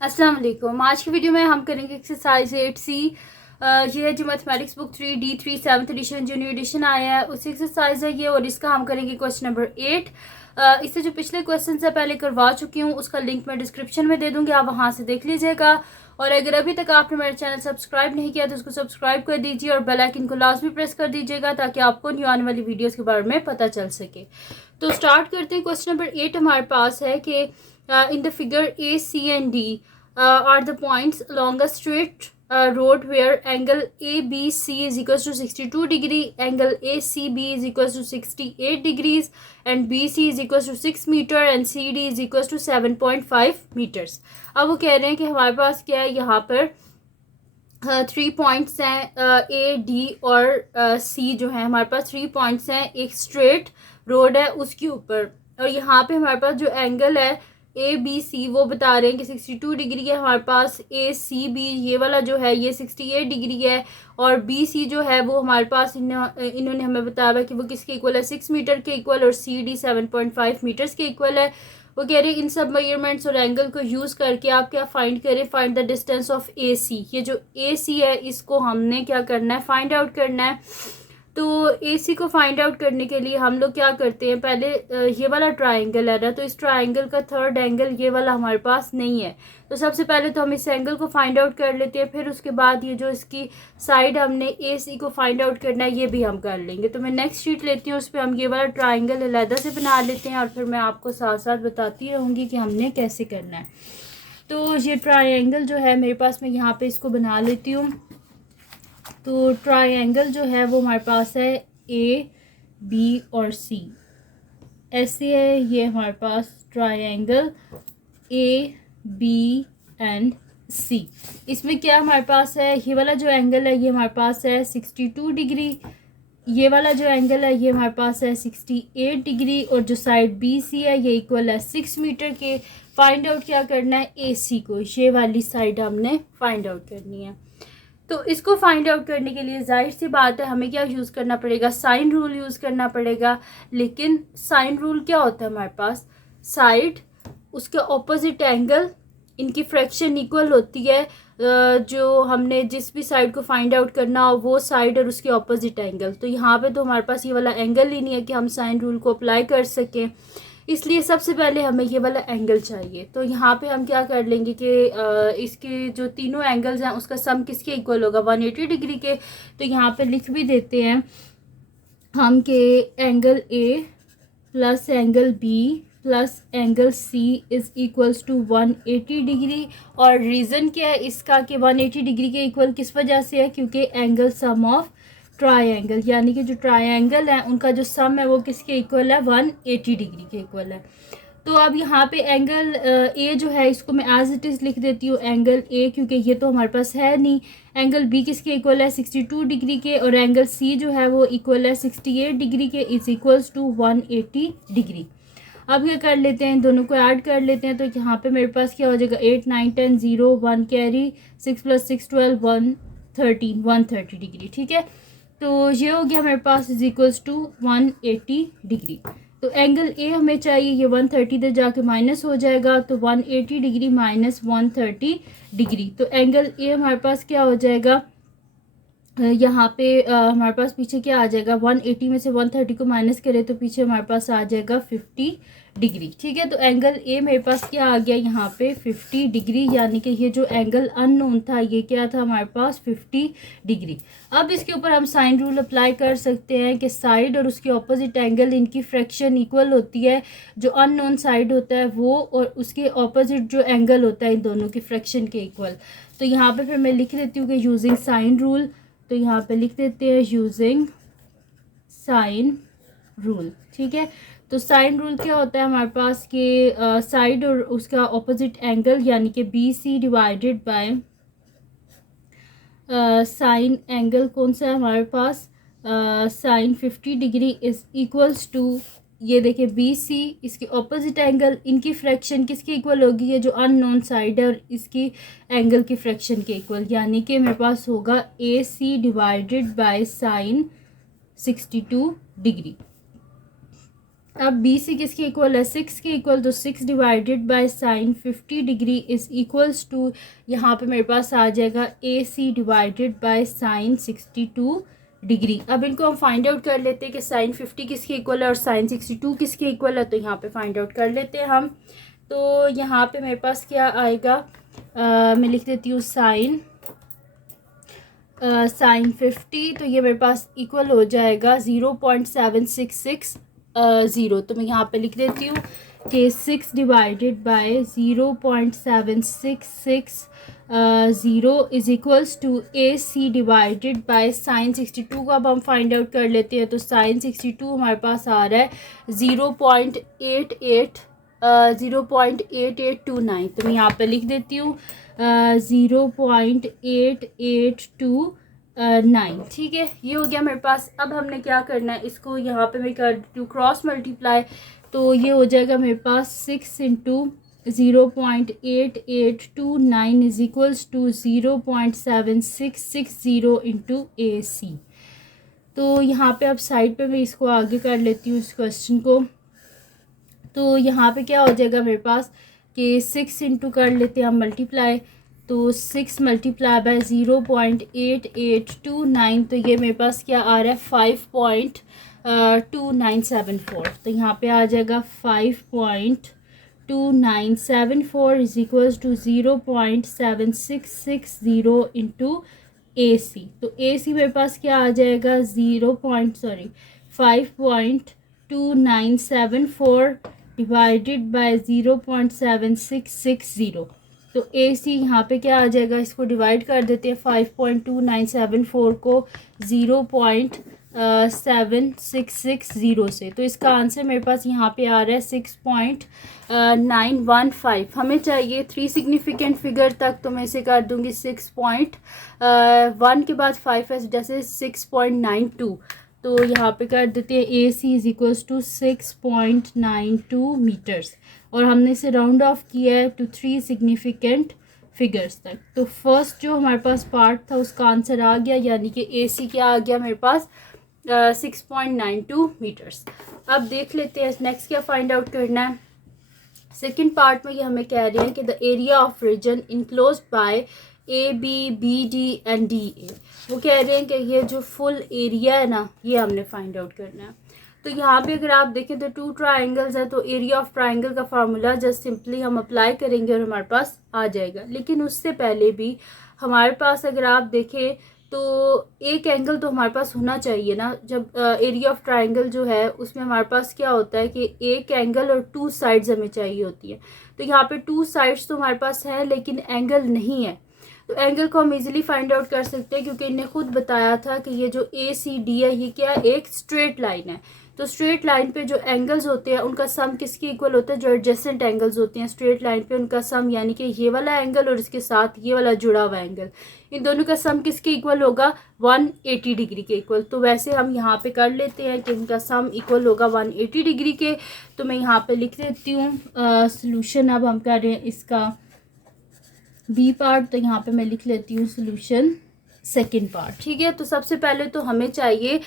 अस्सलाम वालेकुम। आज की वीडियो में हम करेंगे एक्सरसाइज 8C। ये है जो mathematics book 3D3 7th edition जो न्यू एडिशन आया है उसी एक्सरसाइज है ये, और इसका हम करेंगे क्वेश्चन नंबर 8। इससे जो पिछले क्वेश्चन है पहले करवा चुकी हूँ, उसका लिंक मैं डिस्क्रिप्शन में दे दूँगी, आप वहाँ से देख लीजिएगा। और अगर अभी तक आपने मेरा चैनल सब्सक्राइब नहीं किया तो उसको सब्सक्राइब कर दीजिए और बेल आइकन को लाजमी प्रेस कर दीजिएगा ताकि आपको न्यू आने वाली वीडियोज़ के बारे में पता चल सके। तो स्टार्ट करते हैं। क्वेश्चन नंबर 8 हमारे पास है कि in the figure A, C and D are the points along a straight road where angle ABC is equals to 62 degree, angle ACB is equals to 68 degrees, and BC is equals to 6 meter and CD is equals to 7.5 meters. अब वो कह रहे हैं कि हमारे पास क्या है, यहाँ पर 3 पॉइंट्स हैं, ए डी और सी जो है हमारे पास 3 पॉइंट्स हैं। एक स्ट्रेट रोड है उसके ऊपर, और यहाँ पे हमारे पास जो एंगल है ए बी सी वो बता रहे हैं कि 62 डिग्री है हमारे पास। ए सी बी ये वाला जो है ये 68 डिग्री है, और बी सी जो है वो हमारे पास इन्होंने हमें बताया है कि वो किसके इक्वल है, 6 मीटर के इक्वल, और सी डी 7.5 मीटर्स के इक्वल है। वो कह रहे हैं इन सब मेजरमेंट्स और एंगल को यूज़ करके आप क्या फाइंड करें, फाइंड द डिस्टेंस ऑफ ए सी। ये जो ए सी है इसको हमने क्या करना है, फाइंड आउट करना है। तो ए सी को फाइंड आउट करने के लिए हम लोग क्या करते हैं, पहले ये वाला ट्राइंगल है ना, तो इस ट्राइंगल का थर्ड एंगल ये वाला हमारे पास नहीं है। तो सबसे पहले तो हम इस एंगल को फाइंड आउट कर लेते हैं, फिर उसके बाद ये जो इसकी साइड हमने ए सी को फाइंड आउट करना है ये भी हम कर लेंगे। तो मैं नेक्स्ट शीट लेती हूँ, उस पर हम ये वाला ट्राइंगल अलहदा से बना लेते हैं और फिर मैं आपको साथ साथ बताती रहूँगी कि हमने कैसे करना है। तो ये ट्राइंगल जो है मेरे पास, मैं यहाँ पर इसको बना लेती हूँ। तो ट्राइंगल जो है वो हमारे पास है ए बी और सी, ऐसे है ये हमारे पास ट्राइंगल ए बी एंड सी। इसमें क्या हमारे पास है, ये वाला जो एंगल है ये हमारे पास है 62 डिग्री, ये वाला जो एंगल है ये हमारे पास है 68 डिग्री, और जो साइड बी सी है ये इक्वल है 6 मीटर के। फाइंड आउट क्या करना है, ए सी को, ये वाली साइड हमने फाइंड आउट करनी है। तो इसको फाइंड आउट करने के लिए जाहिर सी बात है हमें क्या यूज़ करना पड़ेगा, साइन रूल यूज़ करना पड़ेगा। लेकिन साइन रूल क्या होता है हमारे पास, साइड उसके ऑपोजिट एंगल इनकी फ्रैक्शन इक्वल होती है। जो हमने जिस भी साइड को फाइंड आउट करना हो वो साइड और उसके ऑपोजिट एंगल। तो यहाँ पे तो हमारे पास ये वाला एंगल ही नहीं है कि हम साइन रूल को अप्लाई कर सकें, इसलिए सबसे पहले हमें ये वाला एंगल चाहिए। तो यहाँ पे हम क्या कर लेंगे कि इसके जो तीनों एंगल्स हैं उसका सम किसके इक्वल होगा, 180 डिग्री के। तो यहाँ पे लिख भी देते हैं हम कि angle A plus angle B plus angle C is equals to 180 degree. और रीज़न क्या है इसका कि 180 डिग्री के इक्वल किस वजह से है, क्योंकि एंगल सम ऑफ ट्रायंगल, यानी कि जो ट्रायंगल है उनका जो सम है वो किसके इक्वल है, 180 डिग्री के इक्वल है। तो अब यहाँ पे एंगल ए जो है इसको मैं एज इट इज़ लिख देती हूँ एंगल ए, क्योंकि ये तो हमारे पास है नहीं। एंगल बी किसके इक्वल है, 62 डिग्री के, और एंगल सी जो है वो इक्वल है 68 डिग्री के, इज इक्वल्स टू 180 डिग्री। अब क्या कर लेते हैं, दोनों को ऐड कर लेते हैं। तो यहाँ पे मेरे पास क्या हो जाएगा, 8 9 10 0 1 कैरी, 6 + 6 12 130 डिग्री। ठीक है, तो ये हो गया मेरे पास इज इक्वल्स टू 180 डिग्री। तो एंगल ए हमें चाहिए, ये 130 से जाके माइनस हो जाएगा, तो 180 डिग्री माइनस 130 डिग्री। तो एंगल ए हमारे पास क्या हो जाएगा, यहाँ पे हमारे पास पीछे क्या आ जाएगा, 180 में से 130 को माइनस करें तो पीछे हमारे पास आ जाएगा 50 डिग्री। ठीक है, तो एंगल ए मेरे पास क्या आ गया यहाँ पे 50 डिग्री, यानी कि ये जो एंगल अननोन था ये क्या था हमारे पास 50 डिग्री। अब इसके ऊपर हम साइन रूल अप्लाई कर सकते हैं कि साइड और उसके ऑपोजिट एंगल इनकी फ्रैक्शन इक्वल होती है। जो अननोन साइड होता है वो और उसके ऑपोजिट जो एंगल होता है इन दोनों की फ्रैक्शन के इक्वल। तो यहाँ पर फिर मैं लिख देती हूँ कि यूजिंग साइन रूल, तो यहाँ पे लिख देते हैं यूजिंग साइन रूल। ठीक है, तो साइन रूल क्या होता है हमारे पास कि साइड और उसका ऑपोजिट एंगल यानी कि B C divided by sine angle कौन सा है हमारे पास, sine 50 degree is equals to, ये देखिए बी सी इसके ऑपोजिट एंगल इनकी फ्रैक्शन किसके इक्वल होगी, ये जो अननोन साइड है और इसकी एंगल की फ्रैक्शन के इक्वल, यानी कि मेरे पास होगा A C divided by sine 62 degree. अब बी सी किसके इक्वल है, 6 के इक्वल, तो 6 divided by sine 50 degree is equals to, यहाँ पे मेरे पास आ जाएगा A C divided by sine 62 degree. अब इनको हम फाइंड आउट कर लेते हैं कि साइन 50 किसके इक्वल है और साइन 62 किसके इक्वल है। तो यहाँ पे फाइंड आउट कर लेते हैं हम। तो यहाँ पे मेरे पास क्या आएगा, मैं लिख देती हूँ साइन 50, तो ये मेरे पास इक्वल हो जाएगा 0.7660। तो मैं यहाँ पे लिख देती हूँ कि 6 divided by 0.7660 is equals to A C divided by sine 62 को अब हम फाइंड आउट कर लेते हैं। तो साइन 62 हमारे पास आ रहा है 0.8829। तो मैं यहाँ पे लिख देती हूँ 0.8829। ठीक है, ये हो गया मेरे पास। अब हमने क्या करना है, इसको यहाँ पे मैं कर देती हूँ क्रॉस मल्टीप्लाई। तो ये हो जाएगा मेरे पास 6 into 0.8829 is equals to 0.7660 into A C. तो यहाँ पे अब साइड पे मैं इसको आगे कर लेती हूँ इस क्वेश्चन को। तो यहाँ पे क्या हो जाएगा मेरे पास कि 6 इंटू कर लेते हैं हम मल्टीप्लाई। तो 6 मल्टीप्लाई बाय 0.8829, तो ये मेरे पास क्या आ रहा है 5.2974। तो यहाँ पे आ जाएगा 5.2974 is equals to 0.7660 into A C. तो ए सी मेरे पास क्या आ जाएगा 5.2974 डिवाइडेड बाय 0.7660। तो ए सी यहाँ पे क्या आ जाएगा, इसको डिवाइड कर देते हैं 5.2974 को 0.7660 से। तो इसका आंसर मेरे पास यहाँ पे आ रहा है 6.915। हमें चाहिए 3 सिग्निफिकेंट फिगर तक, तो मैं इसे कर दूँगी 6.1 के बाद 5 है जैसे 6.92। तो यहाँ पे कर देते हैं ए सी इज इक्वल्स टू 6.92 मीटर्स, और हमने इसे राउंड ऑफ किया है टू 3 सिग्निफिकेंट फिगर्स तक। तो फर्स्ट जो हमारे पास पार्ट था उसका आंसर आ गया, यानी कि ए सी क्या आ गया मेरे पास 6.92 मीटर्स। अब देख लेते हैं नेक्स्ट क्या फाइंड आउट करना है। सेकेंड पार्ट में ये हमें कह रहे हैं कि the area of region enclosed by A B B D and D A. वो कह रहे हैं कि ये जो फुल एरिया है ना, ये हमने फाइंड आउट करना है। तो यहाँ पे अगर आप देखें तो 2 ट्राइंगल्स है, तो एरिया ऑफ ट्राइंगल का फार्मूला जस्ट सिंपली हम अप्लाई करेंगे और हमारे पास आ जाएगा। लेकिन उससे पहले भी हमारे पास अगर आप देखें तो एक एंगल तो हमारे पास होना चाहिए ना। जब एरिया ऑफ ट्राइंगल जो है उसमें हमारे पास क्या होता है कि एक एंगल और 2 साइड्स हमें चाहिए होती है। तो यहाँ पे 2 साइड्स तो हमारे पास है लेकिन एंगल नहीं है। तो एंगल को हम इजीली फाइंड आउट कर सकते हैं, क्योंकि इन्हें खुद बताया था कि ये जो ए सी डी है ये क्या है, एक स्ट्रेट लाइन है। तो स्ट्रेट लाइन पे जो एंगल्स होते हैं उनका सम किसके इक्वल होता है, जो एडजेसेंट एंगल्स होते हैं स्ट्रेट लाइन पे उनका सम, यानी कि ये वाला एंगल और इसके साथ ये वाला जुड़ा हुआ एंगल, इन दोनों का सम किसके इक्वल होगा 180 डिग्री के इक्वल। तो वैसे हम यहाँ पे कर लेते हैं कि इनका सम इक्वल होगा 180 डिग्री के। तो मैं यहाँ पे लिख देती हूँ सोल्यूशन। अब हम कर रहे हैं इसका बी पार्ट, तो यहाँ पे मैं लिख लेती हूँ सोल्यूशन सेकेंड पार्ट। ठीक है, तो सबसे पहले तो हमें चाहिए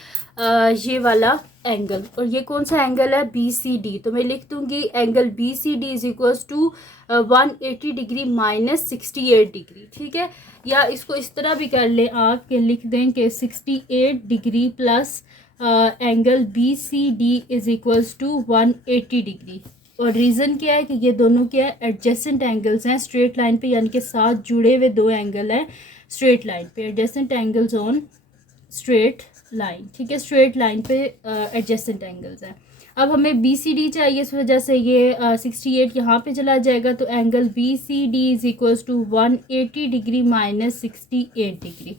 ये वाला एंगल, और ये कौन सा एंगल है बी सी डी। तो मैं लिख दूंगी angle B C D is equals to 180 degree minus 68 degree. ठीक है, या इसको इस तरह भी कर लें आप कि लिख दें कि 68 degree plus angle B C D is equals to 180 degree. और रीज़न क्या है कि ये दोनों क्या है, एडजेसेंट एंगल्स हैं स्ट्रेट लाइन पे, यानी कि साथ जुड़े हुए 2 एंगल हैं स्ट्रेट लाइन पे, adjacent angles on straight line. ठीक है, स्ट्रेट लाइन पे एडजेसेंट एंगल्स हैं। अब हमें बी सी डी चाहिए, इस वजह से ये 68 यहाँ पे चला जाएगा। तो angle B C D is equals to 180 degree minus 68 degree.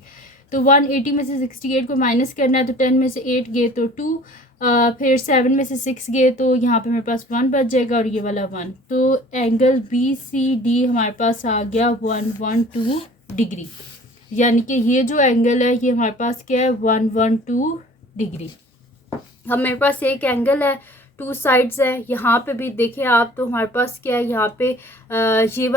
तो 180 में से 68 को माइनस करना है, तो 10 में से 8 गए तो 2, फिर 7 में से 6 गए तो यहाँ पे मेरे पास 1 बच जाएगा और ये वाला 1। तो एंगल बी सी डी हमारे पास आ गया 112 डिग्री, यानी कि ये जो एंगल है ये हमारे पास क्या है 112 डिग्री। हम मेरे पास एक एंगल है, 2 साइड्स है। यहाँ पे भी देखें आप तो हमारे पास क्या है, यहाँ पे ये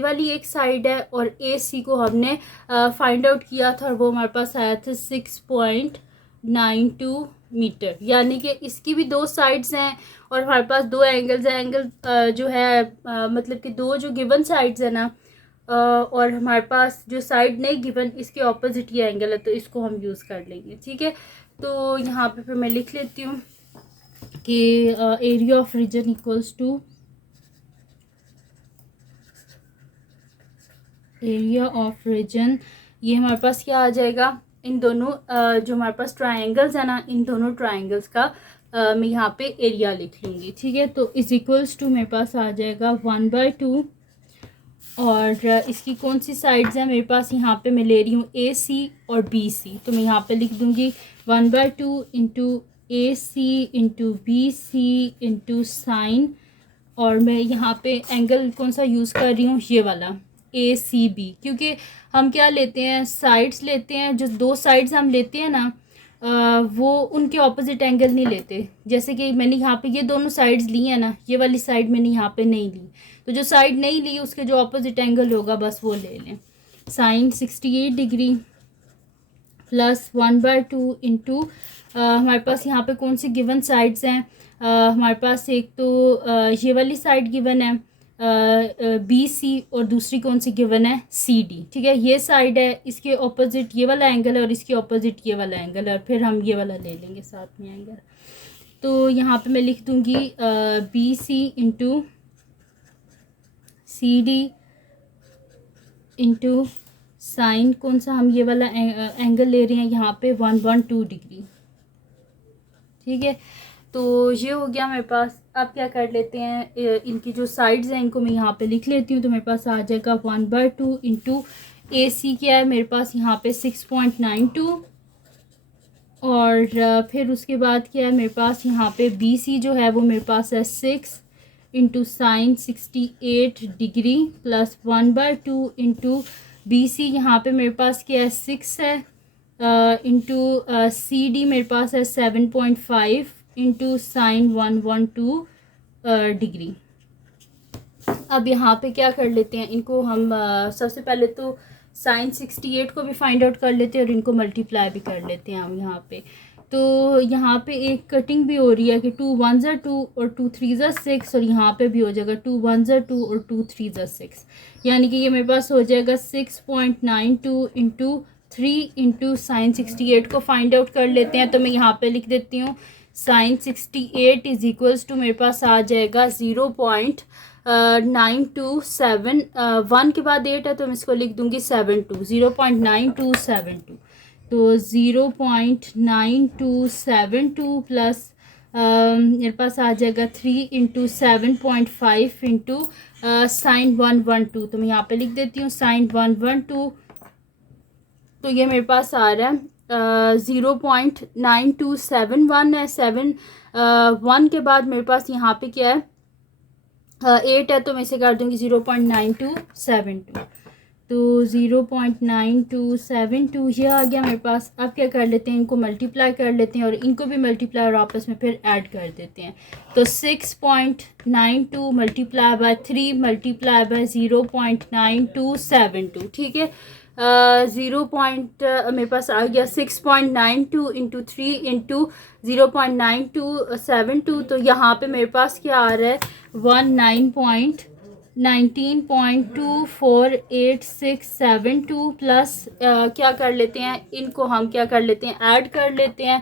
वाली एक साइड है, और ए सी को हमने फाइंड आउट किया था और वो हमारे पास आया था 6.9 6.92 मीटर, यानी कि इसकी भी दो साइड्स हैं और हमारे पास दो एंगल्स हैं। एंगल जो है मतलब कि दो जो गिवन साइड्स है ना, और हमारे पास जो साइड नहीं गिवन इसके ऑपोजिट ये एंगल है, तो इसको हम यूज़ कर लेंगे। ठीक है, तो यहाँ पे फिर मैं लिख लेती हूँ कि area of region equals to area of region, ये हमारे पास क्या आ जाएगा, इन दोनों जो हमारे पास ट्रायंगल्स है ना, इन दोनों ट्रायंगल्स का मैं यहाँ पे एरिया लिख लूँगी। ठीक है, तो इज इक्वल्स टू मेरे पास आ जाएगा 1/2, और इसकी कौन सी साइड्स हैं मेरे पास, यहाँ पे मैं ले रही हूँ AC और BC, तो मैं यहाँ पे लिख दूँगी 1/2 into AC into BC into sine, और मैं यहाँ पे एंगल कौन सा यूज़ कर रही हूँ, ये वाला ACB, क्योंकि हम क्या लेते हैं, साइड्स लेते हैं, जो दो साइड्स हम लेते हैं ना वो उनके ऑपोजिट एंगल नहीं लेते। जैसे कि मैंने यहाँ पे ये दोनों साइड्स ली हैं ना, ये वाली साइड मैंने यहाँ पे नहीं ली, तो जो साइड नहीं ली उसके जो ऑपोजिट एंगल होगा बस वो ले लें। साइन 68 डिग्री प्लस 1/2 इंटू हमारे पास यहाँ पे कौन सी गिवन साइड्स हैं, हमारे पास एक तो ये वाली साइड गिवन है BC, और दूसरी कौन सी गिवन है CD। ठीक है, ये साइड है, इसके ऑपोजिट ये वाला एंगल है और इसके ऑपोजिट ये वाला एंगल है, और फिर हम ये वाला ले लेंगे साथ में एंगल। तो यहाँ पे मैं लिख दूँगी BC into CD into sine, कौन सा हम ये वाला एंगल ले रहे हैं यहाँ पे 112 डिग्री। ठीक है, तो ये हो गया मेरे पास। अब क्या कर लेते हैं, इनकी जो साइड्स हैं इनको मैं यहाँ पे लिख लेती हूँ, तो मेरे पास आ जाएगा 1/2 इंटू AC क्या है मेरे पास यहाँ पे 6.92, और फिर उसके बाद क्या है मेरे पास यहाँ पे BC जो है वो मेरे पास है 6 into sine 68 degree plus 1/2 into BC यहाँ पे मेरे पास क्या है 6 है, इंटू CD मेरे पास है 7.5 इंटू साइन 112 डिग्री। अब यहाँ पे क्या कर लेते हैं, इनको हम सबसे पहले तो साइन 68 को भी फाइंड आउट कर लेते हैं और इनको मल्टीप्लाई भी कर लेते हैं हम यहाँ पे। तो यहाँ पे एक कटिंग भी हो रही है कि 2 1 ज़ा 2 और 2 3 ज़ा 6, और यहाँ पे भी हो जाएगा 2 1 ज़ा 2 और 2 3 ज़ा 6, यानी कि ये मेरे पास हो जाएगा 6.92 इंटू 3 इंटू साइन 68 को फाइंड आउट कर लेते हैं। तो मैं यहाँ पे लिख देती हूँ साइन 68 इज इक्वल्स टू मेरे पास आ जाएगा 0.927, 1 के बाद 8 है तो मैं इसको लिख दूँगी 72, 0.9272, तो 0.9272 प्लस मेरे पास आ जाएगा 3 इंटू 7.5 इंटू साइन 112, तो मैं यहाँ पे लिख देती हूँ साइन 112, तो ये मेरे पास आ रहा है 0.9271 है। 1 के बाद मेरे पास यहाँ पे क्या है 8 है, तो मैं इसे कर दूँगी 0.9272, तो 0.9272 ये आ गया मेरे पास। अब क्या कर लेते हैं, इनको मल्टीप्लाई कर लेते हैं और इनको भी मल्टीप्लाई और आपस में फिर ऐड कर देते हैं। तो 6.92 मल्टीप्लाई बाय 3 मल्टीप्लाई बाय 0.9272, ठीक है, मेरे पास आ गया 6.92 इंटू 3 इंटू 0.9272, तो यहाँ पे मेरे पास क्या आ रहा है 19.248672 प्लस क्या कर लेते हैं, इनको हम क्या कर लेते हैं ऐड कर लेते हैं।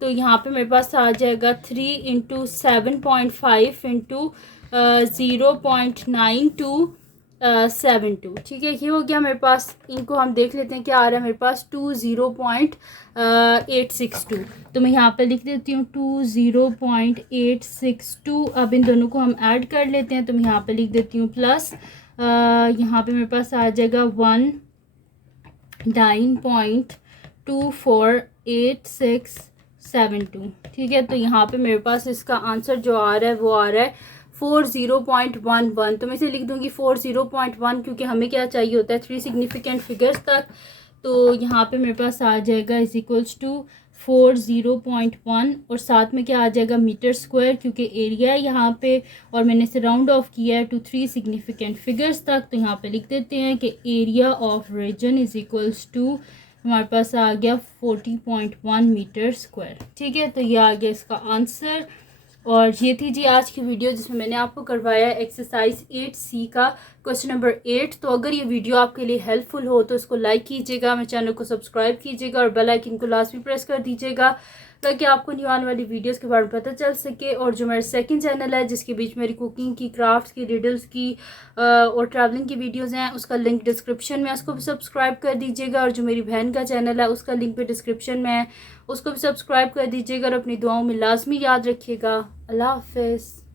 तो यहाँ पे मेरे पास आ जाएगा 3 इंटू 7.5 इंटू 0.9272, ठीक है, ये हो गया मेरे पास। इनको हम देख लेते हैं क्या आ रहा है मेरे पास 20.862, तो मैं यहाँ पे लिख देती हूँ 20.862। अब इन दोनों को हम ऐड कर लेते हैं, तो मैं यहाँ पे लिख देती हूँ प्लस यहाँ पे मेरे पास आ जाएगा 19.248672, ठीक है। तो यहाँ पे मेरे पास इसका आंसर जो आ रहा है वो आ रहा है 40.11, तो मैं इसे लिख दूंगी 40.1 क्योंकि हमें क्या चाहिए होता है 3 सिग्निफिकेंट फिगर्स तक। तो यहाँ पे मेरे पास आ जाएगा इज इक्वल्स टू 40.1 और साथ में क्या आ जाएगा मीटर स्क्वायर, क्योंकि एरिया है यहाँ पे और मैंने इसे राउंड ऑफ किया है टू 3 सिग्निफिकेंट फिगर्स तक। तो यहाँ पे लिख देते हैं कि area of region is equals to हमारे पास आ गया 40.1 मीटर स्क्वायर। ठीक है, तो ये आ गया इसका आंसर। और ये थी जी आज की वीडियो जिसमें मैंने आपको करवाया एक्सरसाइज 8C का क्वेश्चन नंबर 8। तो अगर ये वीडियो आपके लिए हेल्पफुल हो तो इसको लाइक कीजिएगा, मेरे चैनल को सब्सक्राइब कीजिएगा और बेल आइकन को लाजमी प्रेस कर दीजिएगा ताकि आपको न्यू आने वाली वीडियोस के बारे में पता चल सके। और जो मेरा सेकंड चैनल है जिसके बीच मेरी कुकिंग की, क्राफ्ट्स की, रिडल्स की और ट्रैवलिंग की वीडियोस हैं, उसका लिंक डिस्क्रिप्शन में, उसको भी सब्सक्राइब कर दीजिएगा। और जो मेरी बहन का चैनल है उसका लिंक भी डिस्क्रिप्शन में है, उसको भी सब्सक्राइब कर दीजिएगा। और अपनी दुआओं में लाजमी याद रखिएगा। अल्लाह हाफिज़।